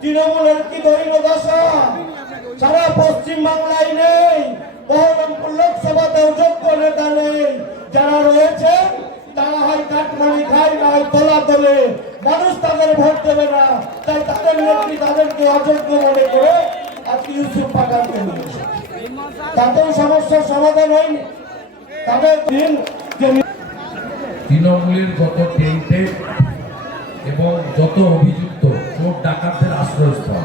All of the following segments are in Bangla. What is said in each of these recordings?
তৃণমূলের কি দৈন্য দশা সারা পশ্চিম বাংলায় নেই, বহরমপুর লোকসভাতেও যোগ্য নেতা নেই। যারা রয়েছে, তারা হয় কাঠমানি খায়, না হয় তোলা তোলে। মানুষ তাদের ভোট দেবে না, তাই তাদের নেত্রী তাদেরকে অযোগ্য মনে করে আজকে ইউসুফ পাঠানকে নিয়ে এসেছে। তাতেও সমস্যার সমাধান হয়নি। তাদের দিন তৃণমূলের যত টেন্টে এবং যত অভিযুক্ত চোর ডাকাতদের আশ্রয়স্থল।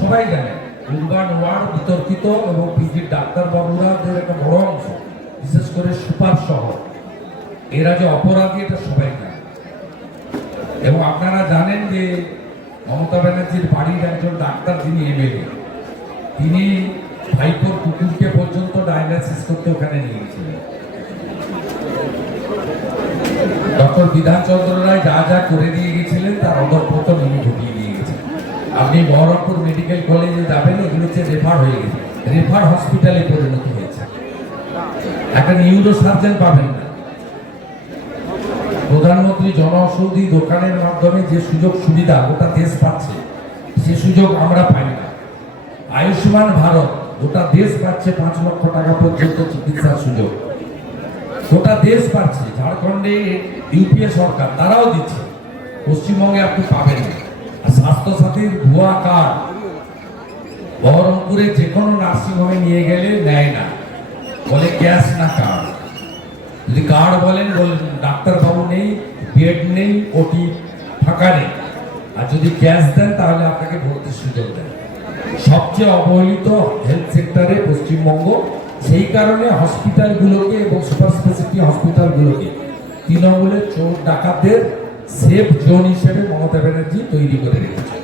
সবাই জানে উর্বান ওয়ার্ড বিতর্কিত এবং পিজির ডাক্তারবাবুরাদের একটা বড় অংশ, বিশেষ করে সুপার শহর। এরা যে অপরাধী, এটা সবাই জানে। এবং আপনারা জানেন যে মমতা ব্যানার্জির বাড়ির একজন ডাক্তার, যিনি এমএলএ, তিনি ভাইপোর কুকুরকে পর্যন্ত ডায়ালাইসিস করতে ওখানে নিয়ে গেছিলেন। ডক্টর বিধানচন্দ্র রায় যা যা করে দিয়ে গেছিলেন, তার অদর্পতন উনি ঢুকিয়ে দিয়ে গেছেন। আপনি বহরমপুর মেডিকেল কলেজে যাবেন, এগুলো হচ্ছে রেফার হয়ে গেছে। রেফার হসপিটালে পরিণত হয়েছে। একটা নিউরো সার্জন পাবেন না। প্রধানমন্ত্রী জনঔষধি দোকানের মাধ্যমে যে সুযোগ সুবিধা, গোটা দেশ পাচ্ছে, সে সুযোগ আমরা পাই না। আয়ুষ্মান ভারত, গোটা দেশ পাচ্ছে পাঁচ লক্ষ টাকা পর্যন্ত চিকিৎসার সুযোগ। গোটা দেশ পাচ্ছে, ঝাড়খণ্ডে ইউপিএ সরকার, তারাও দিচ্ছে। পশ্চিমবঙ্গে আপনি পাবেন না। আর স্বাস্থ্যসাথীর ভুয়া কার্ড, বহরমপুরে যে কোনো নার্সিংহোমে নিয়ে গেলে নেয় না। বলে ক্যাশ না কার্ড। যদি কার্ড বলেন বলেন ডাক্তারবাবু নেই, বেড নেই, ওটি ফাঁকা নেই। আর যদি ক্যাশ দেন, তাহলে আপনাকে ভর্তির সুযোগ দেন সবচেয়ে অবহেলিত হেলথ সেক্টরে পশ্চিমবঙ্গ, সেই কারণে হসপিটালগুলোকে এবং সুপার স্পেশালিটি হসপিটালগুলোকে। তৃণমূলের চোর ডাকাতদের সেফ জোন হিসেবে মমতা ব্যানার্জি তৈরি করে রেখেছে